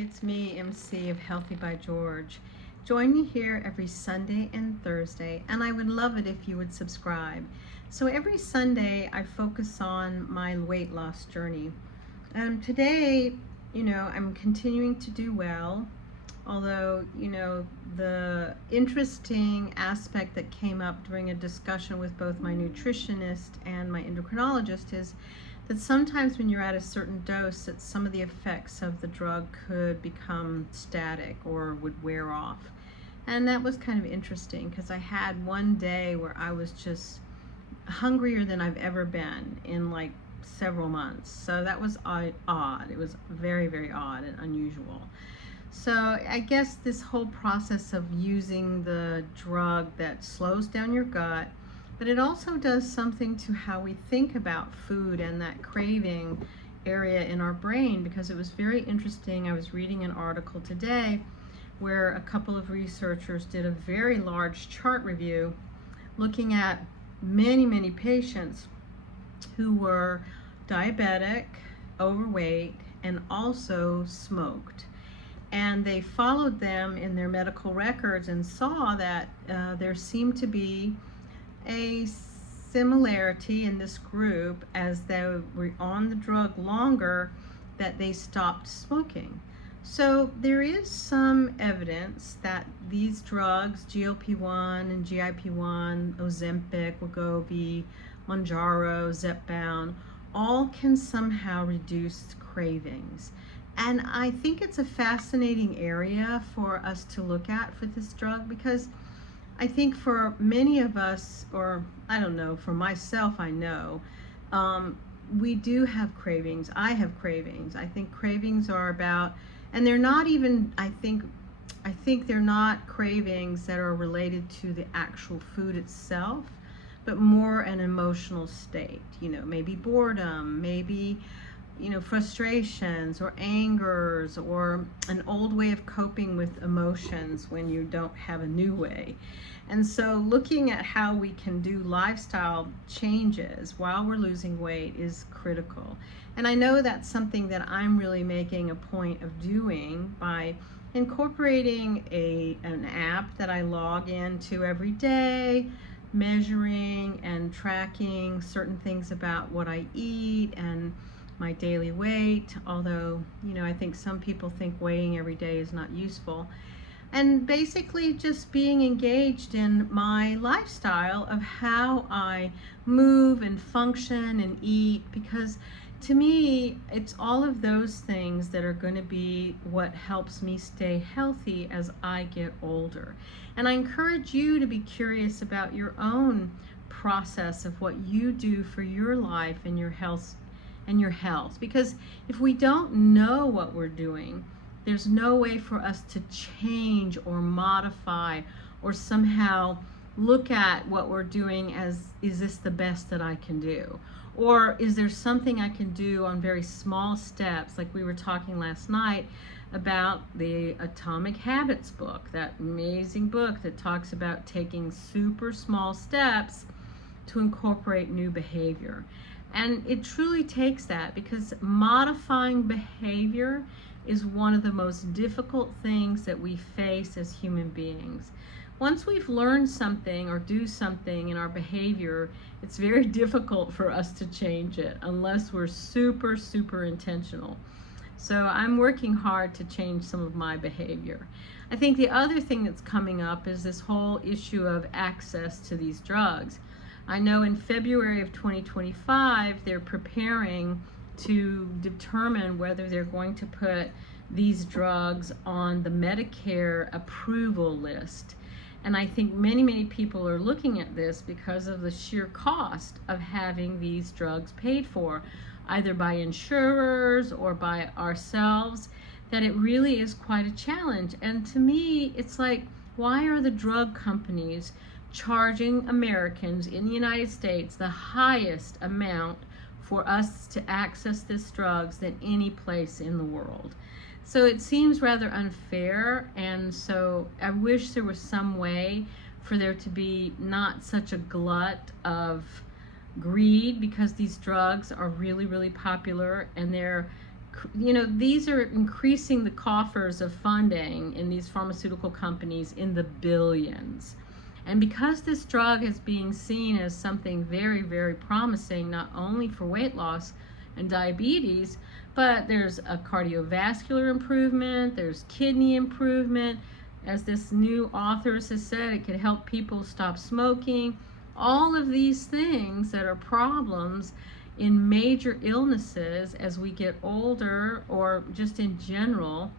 it's me, MC of Healthy by George. Join me here every Sunday and Thursday, and I would love it if you would subscribe. So every Sunday, I focus on my weight loss journey. Today, I'm continuing to do well, although, the interesting aspect that came up during a discussion with both my nutritionist and my endocrinologist is that sometimes when you're at a certain dose, that some of the effects of the drug could become static or would wear off. And that was kind of interesting because I had one day where I was just hungrier than I've ever been in like several months. So that was odd. It was very, very odd and unusual. So I guess this whole process of using the drug that slows down your gut, but it also does something to how we think about food and that craving area in our brain, because it was very interesting. I was reading an article today where a couple of researchers did a very large chart review looking at many, many patients who were diabetic, overweight, and also smoked. And they followed them in their medical records and saw that there seemed to be a similarity in this group as they were on the drug longer, that they stopped smoking. So there is some evidence that these drugs, GLP-1 and GIP-1, Ozempic, Wegovy, Mounjaro, Zepbound, all can somehow reduce cravings. And I think it's a fascinating area for us to look at for this drug, because I think for many of us, or I don't know, for myself, I know, we do have cravings. I have cravings. I think cravings are about, and they're not even, I think they're not cravings that are related to the actual food itself, but more an emotional state, maybe boredom, maybe, frustrations or angers, or an old way of coping with emotions when you don't have a new way. And so looking at how we can do lifestyle changes while we're losing weight is critical. And I know that's something that I'm really making a point of doing by incorporating an app that I log into every day, measuring and tracking certain things about what I eat and my daily weight, although, I think some people think weighing every day is not useful. And basically just being engaged in my lifestyle of how I move and function and eat, because to me, it's all of those things that are going to be what helps me stay healthy as I get older. And I encourage you to be curious about your own process of what you do for your life and your health, because if we don't know what we're doing, there's no way for us to change or modify or somehow look at what we're doing as, is this the best that I can do? Or is there something I can do on very small steps, like we were talking last night about the Atomic Habits book, that amazing book that talks about taking super small steps to incorporate new behavior. And it truly takes that, because modifying behavior is one of the most difficult things that we face as human beings. Once we've learned something or do something in our behavior, it's very difficult for us to change it unless we're super, super intentional. So I'm working hard to change some of my behavior. I think the other thing that's coming up is this whole issue of access to these drugs. I know in February of 2025, they're preparing to determine whether they're going to put these drugs on the Medicare approval list. And I think many, many people are looking at this because of the sheer cost of having these drugs paid for, either by insurers or by ourselves, that it really is quite a challenge. And to me, it's like, why are the drug companies charging Americans in the United States the highest amount for us to access these drugs than any place in the world? So it seems rather unfair, and so I wish there was some way for there to be not such a glut of greed, because these drugs are really, really popular and they're these are increasing the coffers of funding in these pharmaceutical companies in the billions. And because this drug is being seen as something very, very promising, not only for weight loss and diabetes, but there's a cardiovascular improvement, there's kidney improvement. As this new author has said, it could help people stop smoking. All of these things that are problems in major illnesses as we get older, or just in general,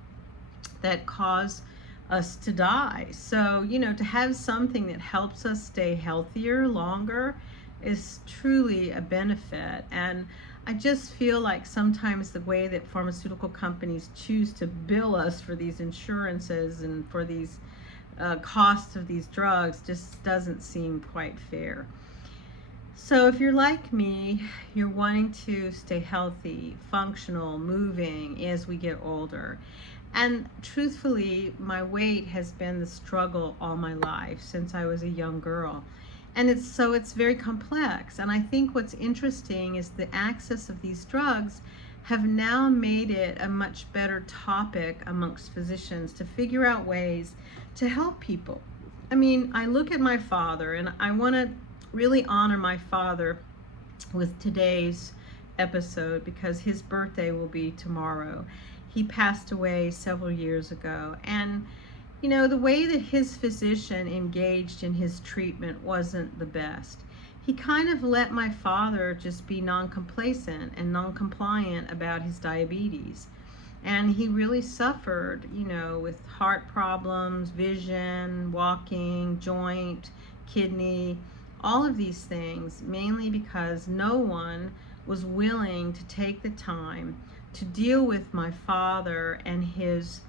that cause us to die. So, to have something that helps us stay healthier longer is truly a benefit. And I just feel like sometimes the way that pharmaceutical companies choose to bill us for these insurances and for these costs of these drugs just doesn't seem quite fair. So if you're like me, you're wanting to stay healthy, functional, moving as we get older. And truthfully, my weight has been the struggle all my life since I was a young girl. And it's very complex. And I think what's interesting is the access of these drugs have now made it a much better topic amongst physicians to figure out ways to help people. I mean, I look at my father, and I want to really honor my father with today's episode because his birthday will be tomorrow. He passed away several years ago, and the way that his physician engaged in his treatment wasn't the best. He kind of let my father just be non-complacent and non-compliant about his diabetes. And he really suffered, with heart problems, vision, walking, joint, kidney, all of these things, mainly because no one was willing to take the time to deal with my father and his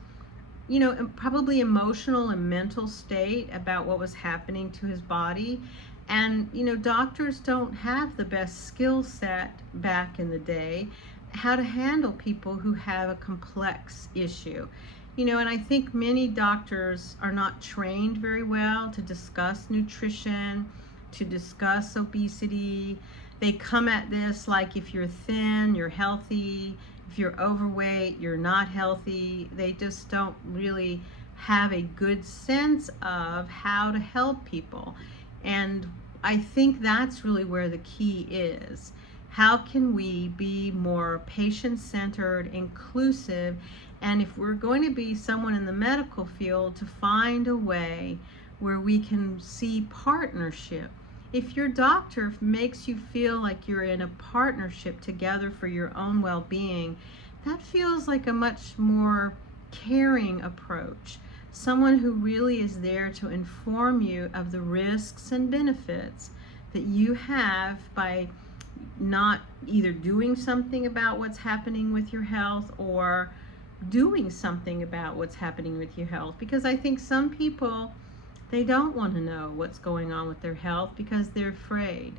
probably emotional and mental state about what was happening to his body. And doctors don't have the best skill set back in the day how to handle people who have a complex issue. And I think many doctors are not trained very well to discuss nutrition, to discuss obesity. They come at this like if you're thin, you're healthy. If you're overweight, you're not healthy. They just don't really have a good sense of how to help people. And I think that's really where the key is. How can we be more patient-centered, inclusive, and if we're going to be someone in the medical field, to find a way where we can see partnership. If your doctor makes you feel like you're in a partnership together for your own well-being, that feels like a much more caring approach. Someone who really is there to inform you of the risks and benefits that you have by not either doing something about what's happening with your health or doing something about what's happening with your health. Because I think some people, they don't want to know what's going on with their health because they're afraid,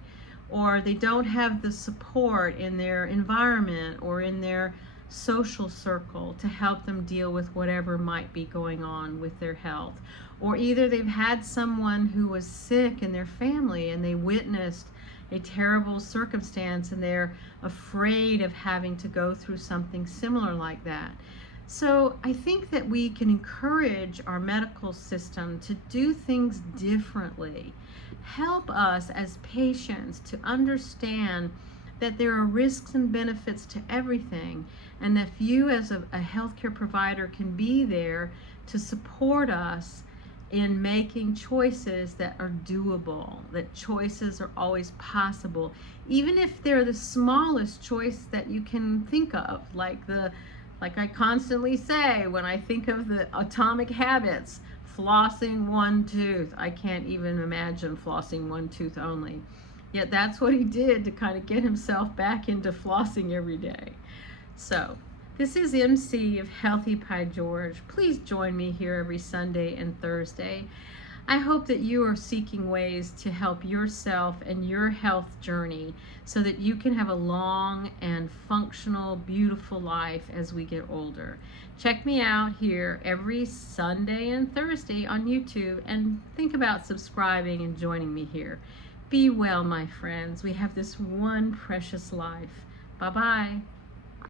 or they don't have the support in their environment or in their social circle to help them deal with whatever might be going on with their health. Or either they've had someone who was sick in their family and they witnessed a terrible circumstance and they're afraid of having to go through something similar like that. So I think that we can encourage our medical system to do things differently. Help us as patients to understand that there are risks and benefits to everything, and that you as a healthcare provider can be there to support us in making choices that are doable, that choices are always possible, even if they're the smallest choice that you can think of, like I constantly say when I think of the atomic habits, flossing one tooth. I can't even imagine flossing one tooth only. Yet that's what he did to kind of get himself back into flossing every day. So this is MC of Healthy Pie George. Please join me here every Sunday and Thursday. I hope that you are seeking ways to help yourself and your health journey so that you can have a long and functional, beautiful life as we get older. Check me out here every Sunday and Thursday on YouTube, and think about subscribing and joining me here. Be well, my friends. We have this one precious life. Bye-bye.